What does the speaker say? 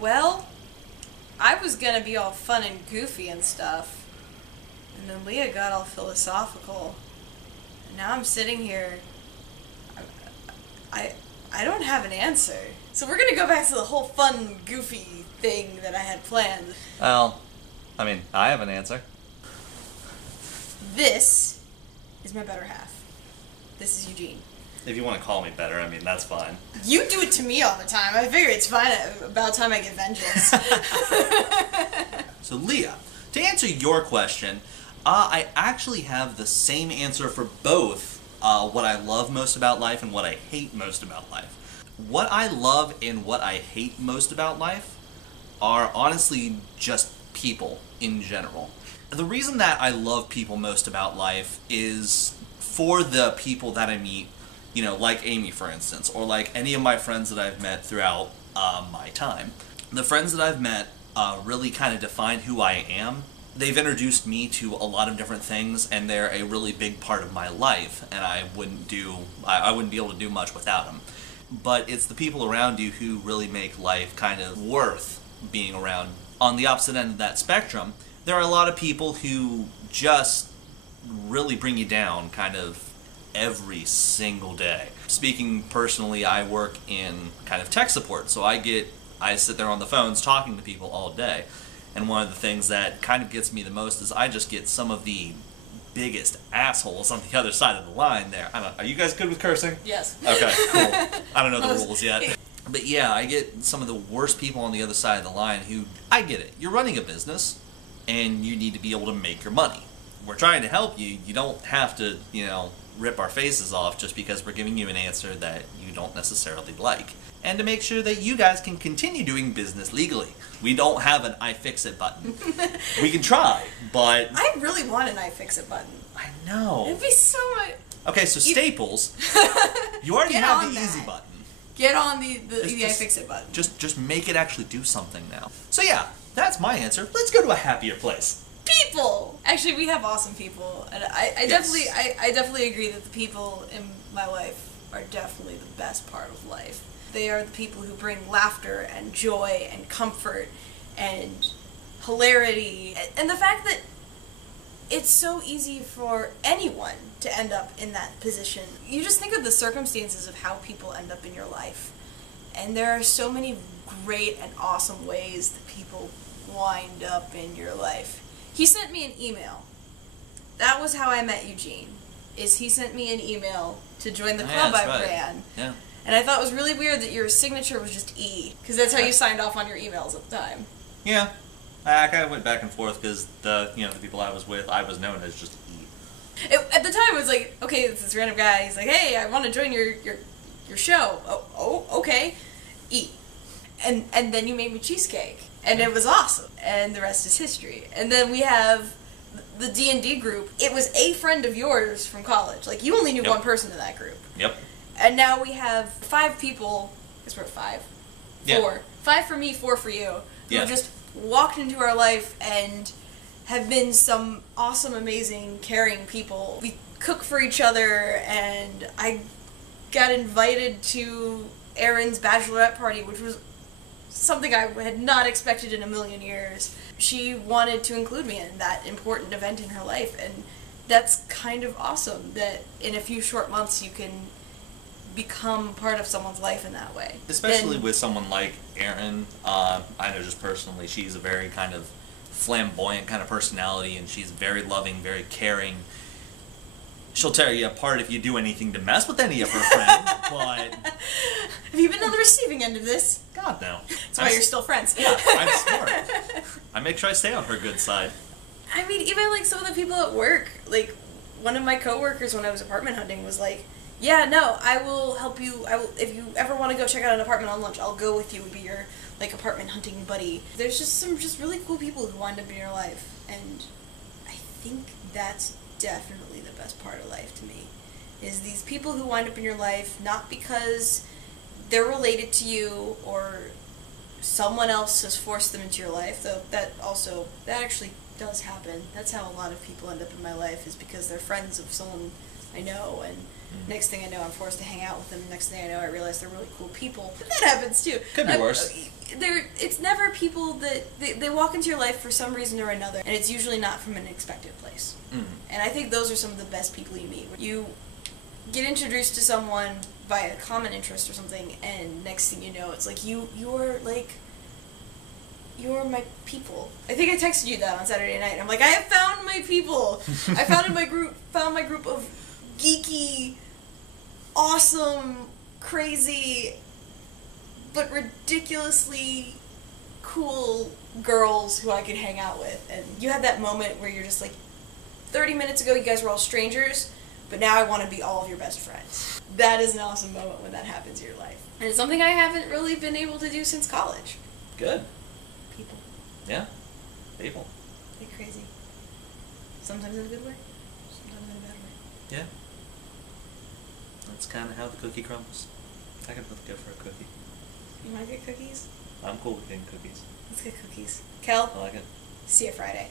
Well, I was gonna be all fun and goofy and stuff, and then Leah got all philosophical, and now I'm sitting here. I, I don't have an answer. So we're gonna go back to the whole fun, goofy thing that I had planned. Well, I mean, I have an answer. This is my better half. This is Eugene. If you want to call me better, I mean, that's fine. You do it to me all the time. I figure it's fine. About time I get vengeance. So, Leah, to answer your question, I actually have the same answer for both what I love most about life and what I hate most about life. What I love and what I hate most about life are honestly just people in general. The reason that I love people most about life is for the people that I meet, you know, like Amy, for instance, or like any of my friends that I've met throughout my time. The friends that I've met really kind of define who I am. They've introduced me to a lot of different things, and they're a really big part of my life, and I wouldn't be able to do much without them. But it's the people around you who really make life kind of worth being around. On the opposite end of that spectrum, there are a lot of people who just really bring you down kind of every single day. Speaking personally, I work in kind of tech support, so I sit there on the phones talking to people all day. And one of the things that kind of gets me the most is I just get some of the biggest assholes on the other side of the line there. Are you guys good with cursing? Yes. Okay, cool. I don't know the rules yet. But yeah, I get some of the worst people on the other side of the line who, I get it. You're running a business, and you need to be able to make your money. We're trying to help you. You don't have to, rip our faces off just because we're giving you an answer that you don't necessarily like. And to make sure that you guys can continue doing business legally. We don't have an iFixit button. We can try, but... I really want an iFixit button. I know. It'd be so much... Okay, so Staples, you already have the easy button. Get on the iFixit button. Just make it actually do something now. So yeah, that's my answer. Let's go to a happier place. People! Actually, we have awesome people. And I definitely agree that the people in my life are definitely the best part of life. They are the people who bring laughter and joy and comfort and hilarity. And the fact that it's so easy for anyone to end up in that position. You just think of the circumstances of how people end up in your life. And there are so many great and awesome ways that people wind up in your life. He sent me an email. That was how I met Eugene. He sent me an email to join the club I ran. Yeah. And I thought it was really weird that your signature was just E, because that's how you signed off on your emails at the time. Yeah. I kind of went back and forth because the people I was with, I was known as just E. At the time, it was like, okay, it's this random guy. He's like, hey, I want to join your show. Oh, okay. E. And then you made me cheesecake. And it was awesome. And the rest is history. And then we have the D&D group. It was a friend of yours from college. Like, you only knew one person in that group. Yep. And now we have 5 people. I guess we're 5. 4. Yeah. 5 for me, 4 for you. Who just walked into our life and have been some awesome, amazing, caring people. We cook for each other, and I got invited to Erin's bachelorette party, which was something I had not expected in a million years. She wanted to include me in that important event in her life, and that's kind of awesome that in a few short months you can become part of someone's life in that way. Especially with someone like Erin. I know just personally, she's a very kind of flamboyant kind of personality, and she's very loving, very caring. She'll tear you apart if you do anything to mess with any of her friends, but... Have you been on the receiving end of this? God, no. That's why you're still friends. Yeah, I'm smart. I make sure I stay on her good side. I mean, even like some of the people at work, like one of my coworkers when I was apartment hunting was like, yeah, no, I will help you. If you ever want to go check out an apartment on lunch, I'll go with you and be your like apartment hunting buddy. There's just some really cool people who wind up in your life, and I think that's definitely the best part of life to me, is these people who wind up in your life not because they're related to you or someone else has forced them into your life, though that actually does happen. That's how a lot of people end up in my life, is because they're friends of someone I know, and next thing I know, I'm forced to hang out with them. Next thing I know, I realize they're really cool people. That happens too. Could be worse. it's never people that they walk into your life for some reason or another, and it's usually not from an expected place. And I think those are some of the best people you meet. You get introduced to someone via a common interest or something, and next thing you know, it's like you're my people. I think I texted you that on Saturday night. I'm like, I have found my people. I found my group of geeky, awesome, crazy, but ridiculously cool girls who I could hang out with. And you had that moment where you're just like, 30 minutes ago you guys were all strangers, but now I want to be all of your best friends. That is an awesome moment when that happens in your life. And it's something I haven't really been able to do since college. Good. People. Yeah. People. They're crazy. Sometimes in a good way, sometimes in a bad way. Yeah. That's kind of how the cookie crumbles. I can both go for a cookie. You want to get cookies? I'm cool with getting cookies. Let's get cookies. Kel? I like it. See you Friday.